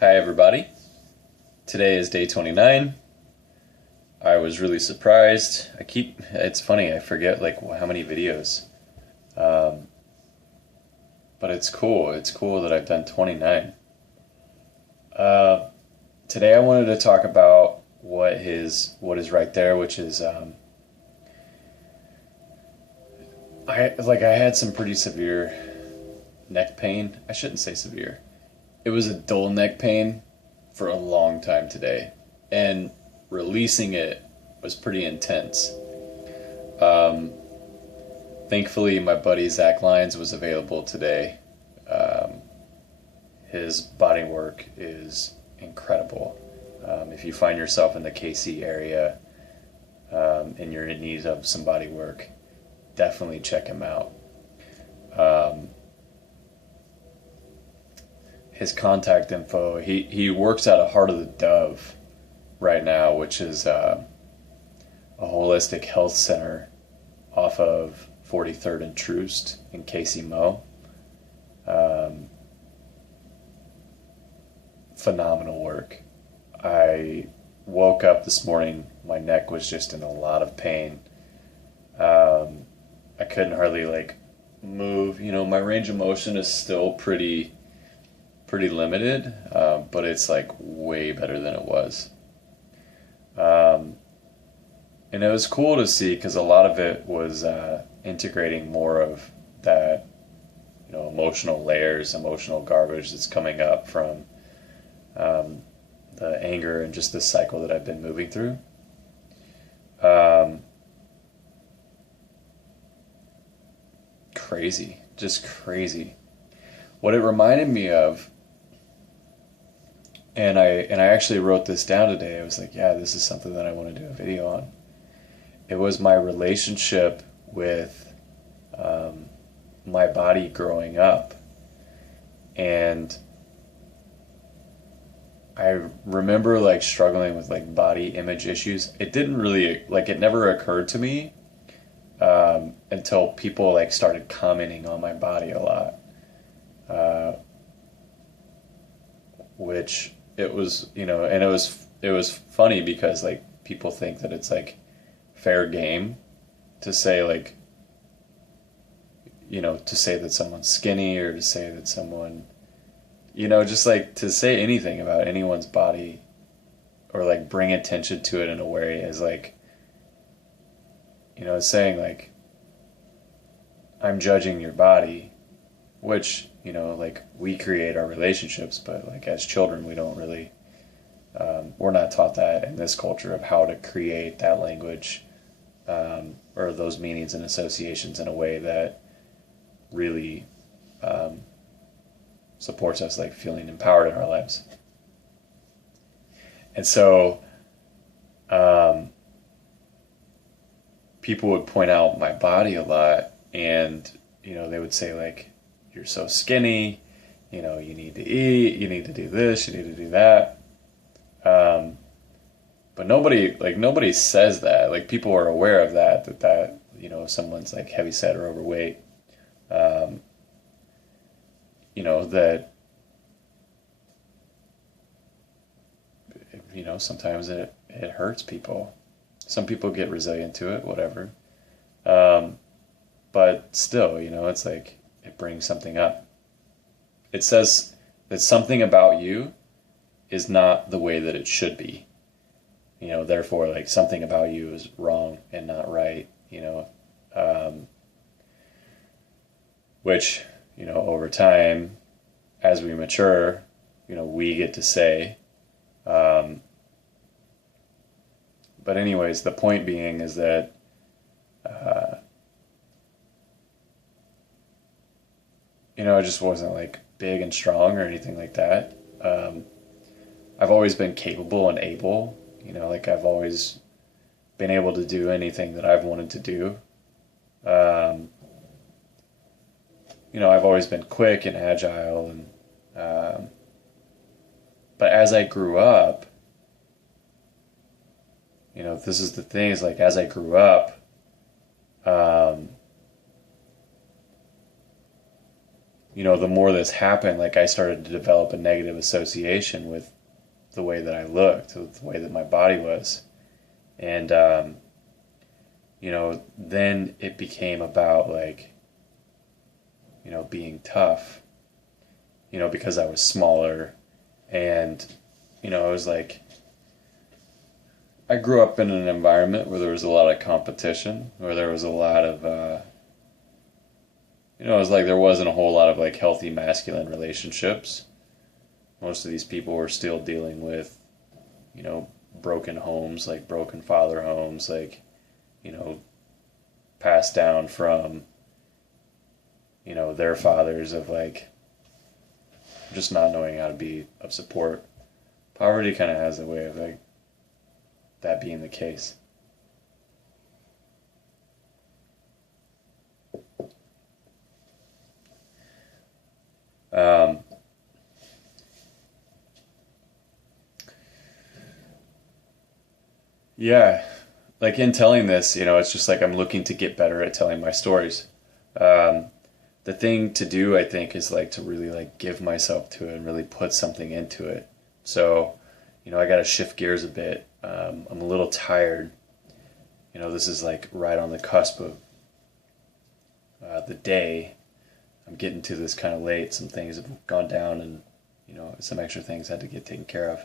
Hi, everybody. Today is day 29. I was really surprised. It's funny, I forget like how many videos. Um, but it's cool. It's cool that I've done 29. Uh, Today I wanted to talk about what is right there, which is I had some pretty severe neck pain. I shouldn't say severe. It was a dull neck pain for a long time today, and releasing it was pretty intense. Um, Thankfully, my buddy Zach Lyons was available today. Um, his body work is incredible. If you find yourself in the KC area and you're in need of some body work, definitely check him out. Um, his contact info, he works out of Heart of the Dove right now, which is a holistic health center off of 43rd and Troost in Casey Mo. Um, Phenomenal work. I woke up this morning, my neck was just in a lot of pain. I couldn't hardly like move. My range of motion is still pretty limited, but it's like way better than it was. Um, and it was cool to see because a lot of it was integrating more of that, emotional layers, emotional garbage that's coming up from um, the anger and just the cycle that I've been moving through. Um, Crazy, just crazy. What it reminded me of, and I actually wrote this down today. I was like, yeah, this is something that I want to do a video on. It was my relationship with um, my body growing up, and I remember like struggling with like body image issues. It didn't really like it never occurred to me until people like started commenting on my body a lot, uh, which it was and it was funny because like people think that it's like fair game to say like to say that someone's skinny or to say that someone just like to say anything about anyone's body or like bring attention to it in a way as like saying like I'm judging your body, which like we create our relationships, but like as children we don't really we're not taught that in this culture of how to create that language or those meanings and associations in a way that really um, supports us like feeling empowered in our lives. And so um, people would point out my body a lot, and they would say like, you're so skinny, you need to eat, you need to do this, you need to do that. um, but nobody says that. Like people are aware of that if someone's like heavy set or overweight, um, that sometimes it hurts people. Some people get resilient to it, whatever. Um, but still, it's like it brings something up. It says that something about you is not the way that it should be. Therefore, like something about you is wrong and not right. Um, which over time, as we mature, we get to say. Um, but anyways, the point being is that uh, I just wasn't like big and strong or anything like that. I've always been capable and able. Like I've always been able to do anything that I've wanted to do. Um, I've always been quick and agile, and but as I grew up, this is the thing is like as I grew up, the more this happened, like I started to develop a negative association with the way that I looked, with the way that my body was. And, then it became about like, being tough, because I was smaller. And, it was like, I grew up in an environment where there was a lot of competition, where there was a lot of, it was like there wasn't a whole lot of like healthy masculine relationships. Most of these people were still dealing with, broken homes, like broken father homes, like, passed down from, their fathers, of like just not knowing how to be of support. Poverty kind of has a way of like that being the case. Um, yeah, like in telling this, it's just like I'm looking to get better at telling my stories. Um, the thing to do, I think, is like to really like give myself to it and really put something into it. So, I got to shift gears a bit. I'm a little tired. This is like right on the cusp of the day. I'm getting to this kind of late. Some things have gone down, and some extra things had to get taken care of.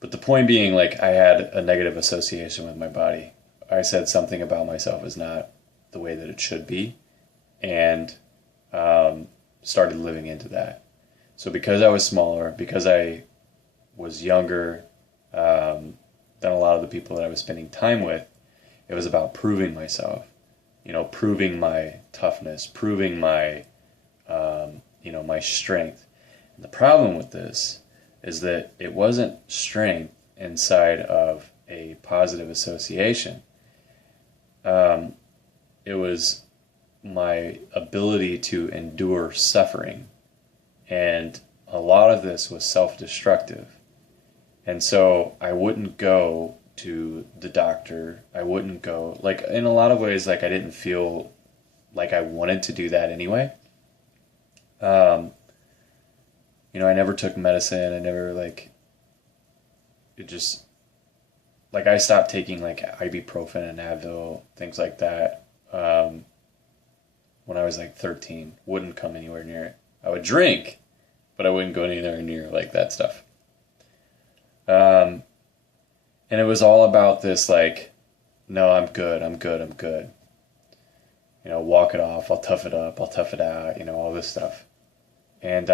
But the point being, like, I had a negative association with my body. I said something about myself is not the way that it should be, and started living into that. So because I was smaller, because I was younger than a lot of the people that I was spending time with, it was about proving myself, proving my toughness, proving my, my strength. And the problem with this is that it wasn't strength inside of a positive association. It was my ability to endure suffering. And a lot of this was self-destructive. And so I wouldn't go to the doctor. I wouldn't go, like, in a lot of ways, like, I didn't feel like I wanted to do that anyway. I never took medicine. I never, like, it just, like, I stopped taking, like, ibuprofen and Advil, things like that, when I was, like, 13. Wouldn't come anywhere near it. I would drink, but I wouldn't go anywhere near, like, that stuff. And it was all about this, like, no, I'm good. Walk it off. I'll tough it up. I'll tough it out. All this stuff. And,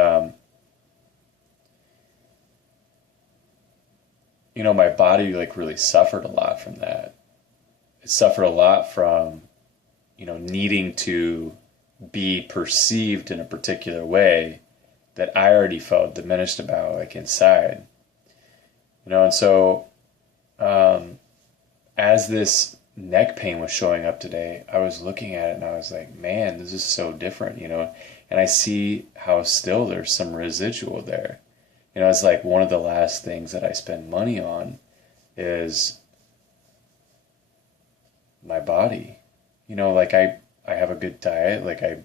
my body, like, really suffered a lot from that. It suffered a lot from, needing to be perceived in a particular way that I already felt diminished about, like, inside. And so, as this neck pain was showing up today, I was looking at it and I was like, man, this is so different, and I see how still there's some residual there. It's like one of the last things that I spend money on is my body. Like I have a good diet, like I,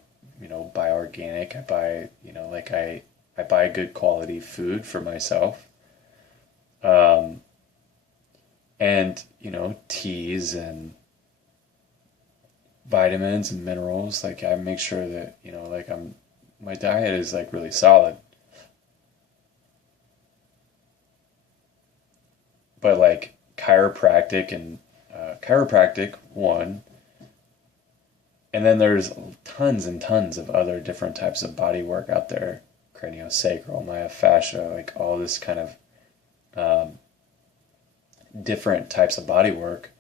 buy organic, I buy, like I buy good quality food for myself. And, teas and vitamins and minerals, like I make sure that, like my diet is like really solid. But like chiropractic and chiropractic, one, and then there's tons and tons of other different types of body work out there, craniosacral, myofascia, like all this kind of different types of body work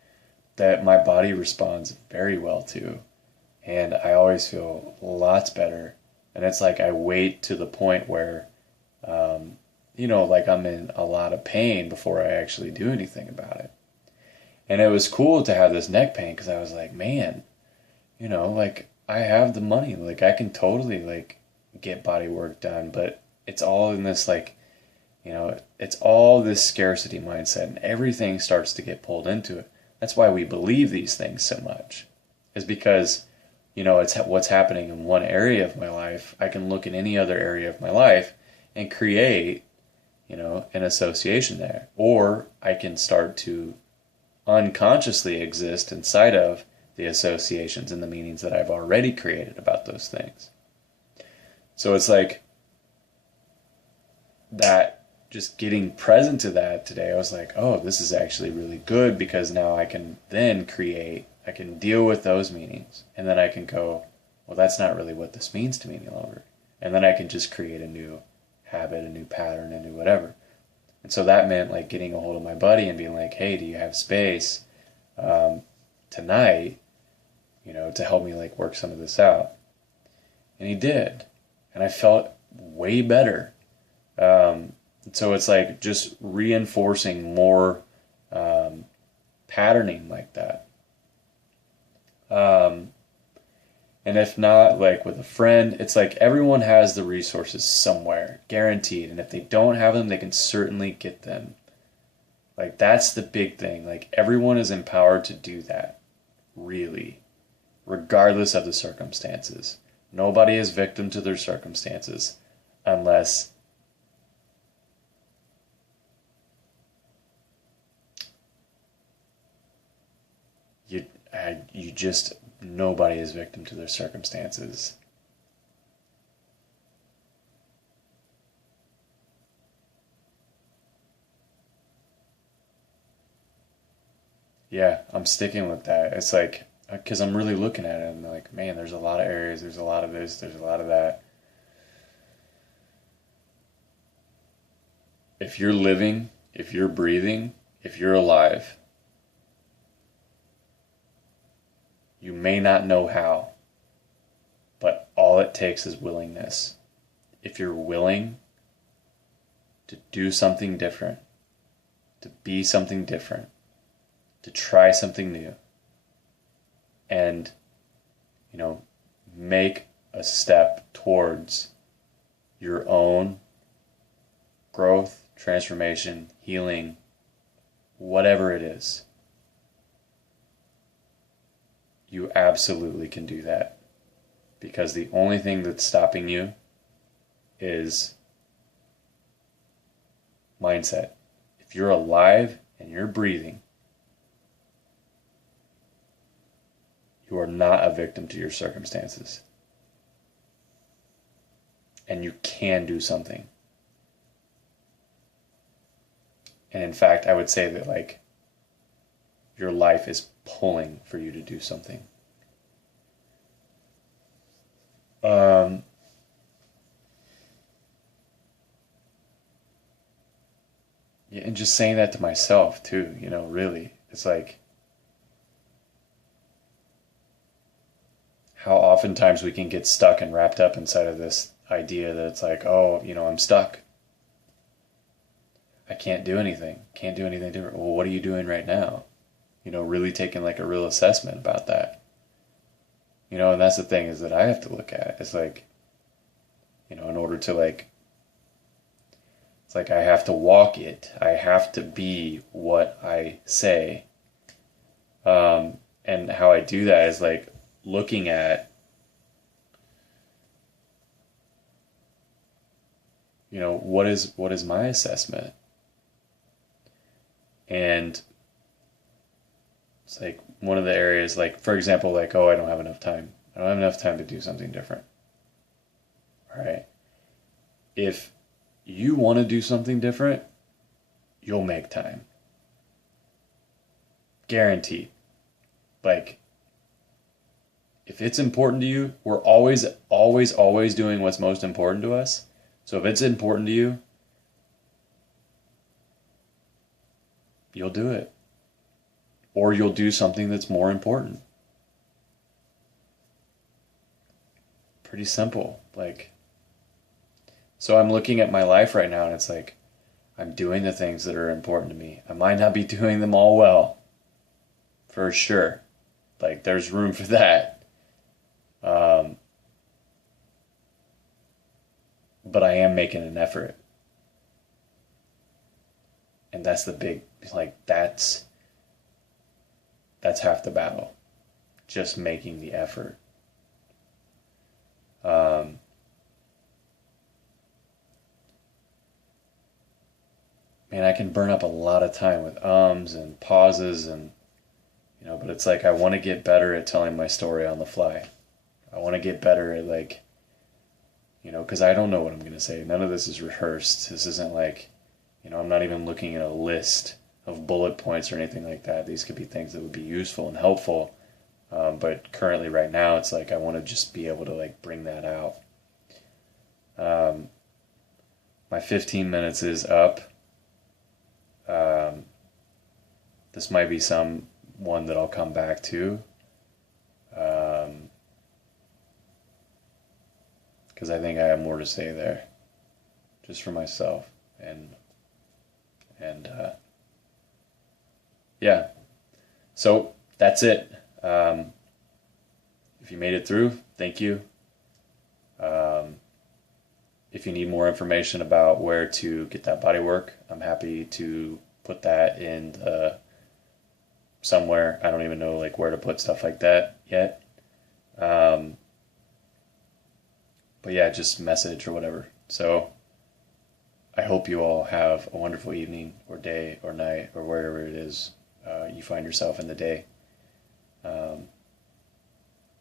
that my body responds very well to. And I always feel lots better. And it's like I wait to the point where, like I'm in a lot of pain before I actually do anything about it. And it was cool to have this neck pain because I was like, man, like I have the money. Like I can totally like get body work done. But it's all in this like, it's all this scarcity mindset, and everything starts to get pulled into it. That's why we believe these things so much, is because it's what's happening in one area of my life. I can look in any other area of my life and create, an association there. Or I can start to unconsciously exist inside of the associations and the meanings that I've already created about those things. So it's like that, just getting present to that today, I was like, oh, this is actually really good, because now I can then create, I can deal with those meanings, and then I can go, well, that's not really what this means to me any longer. And then I can just create a new habit, a new pattern, a new whatever. And so that meant like getting a hold of my buddy and being like, hey, do you have space tonight, to help me like work some of this out? And he did. And I felt way better. So it's like just reinforcing more patterning like that. And if not, like with a friend, it's like everyone has the resources somewhere, guaranteed. And if they don't have them, they can certainly get them. Like, that's the big thing. Like, everyone is empowered to do that, really, regardless of the circumstances. Nobody is victim to their circumstances unless nobody is victim to their circumstances. Yeah, I'm sticking with that. It's like, because I'm really looking at it and I'm like, man, there's a lot of areas, there's a lot of this, there's a lot of that. If you're living, if you're breathing, if you're alive, you may not know how, but all it takes is willingness. If you're willing to do something different, to be something different, to try something new, and, make a step towards your own growth, transformation, healing, whatever it is, you absolutely can do that. Because the only thing that's stopping you is mindset. If you're alive and you're breathing, you are not a victim to your circumstances. And you can do something. And in fact, I would say that like your life is pulling for you to do something. Yeah, and just saying that to myself too, really. It's like how oftentimes we can get stuck and wrapped up inside of this idea that it's like, oh, I'm stuck. I can't do anything. Can't do anything different. Well, what are you doing right now? Really taking like a real assessment about that. And that's the thing is that I have to look at. It's like, in order to like, it's like I have to walk it. I have to be what I say. And how I do that is like looking at, what is my assessment? And it's like one of the areas, like, for example, like, oh, I don't have enough time. I don't have enough time to do something different. All right. If you want to do something different, you'll make time. Guaranteed. Like, if it's important to you, we're always, always, always doing what's most important to us. So if it's important to you, you'll do it. Or you'll do something that's more important. Pretty simple. Like, so I'm looking at my life right now and it's like, I'm doing the things that are important to me. I might not be doing them all well. For sure. Like, there's room for that. But I am making an effort. And that's the big, like, that's half the battle. Just making the effort. Um, Man, I can burn up a lot of time with ums and pauses and, but it's like I want to get better at telling my story on the fly. I want to get better at like, because I don't know what I'm going to say. None of this is rehearsed. This isn't like, I'm not even looking at a list of bullet points or anything like that. These could be things that would be useful and helpful. But currently, right now, it's like I want to just be able to like bring that out. My 15 minutes is up. This might be some one that I'll come back to. Because I think I have more to say there, just for myself, and yeah. So that's it. If you made it through, thank you. If you need more information about where to get that body work, I'm happy to put that in somewhere. I don't even know like where to put stuff like that yet. But yeah, just message or whatever. So I hope you all have a wonderful evening or day or night or wherever it is you find yourself in the day.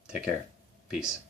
Take care. Peace.